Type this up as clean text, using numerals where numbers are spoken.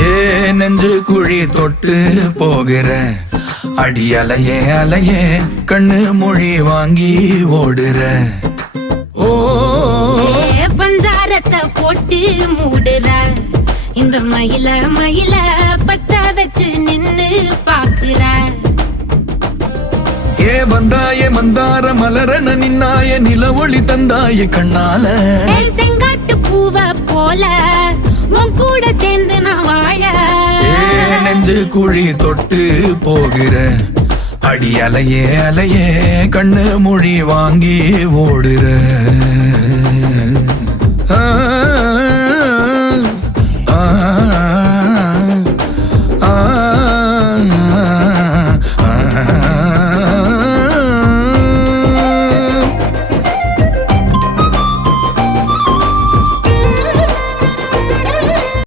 ஏ நெஞ்சு குழி தொட்டு போகிற அடி அலையே அலையே கண்ணு மொழி வாங்கி ஓடுற. ஓ பஞ்சாரத்தை போட்டு மூடுற இந்த மயில மயில பத்த வச்சு நின்னு பாக்குற. ஏ வந்தாய மந்தார மலரன நின்னாய நில ஒளி தந்தாய கண்ணால. செங்காட்டு பூவ போல உன் கூட சேர்ந்து நான் வாழ. நெஞ்சு குழி தொட்டு போகிற அடி அலையே அலையே கண்ணு மொழி வாங்கி ஓடுற.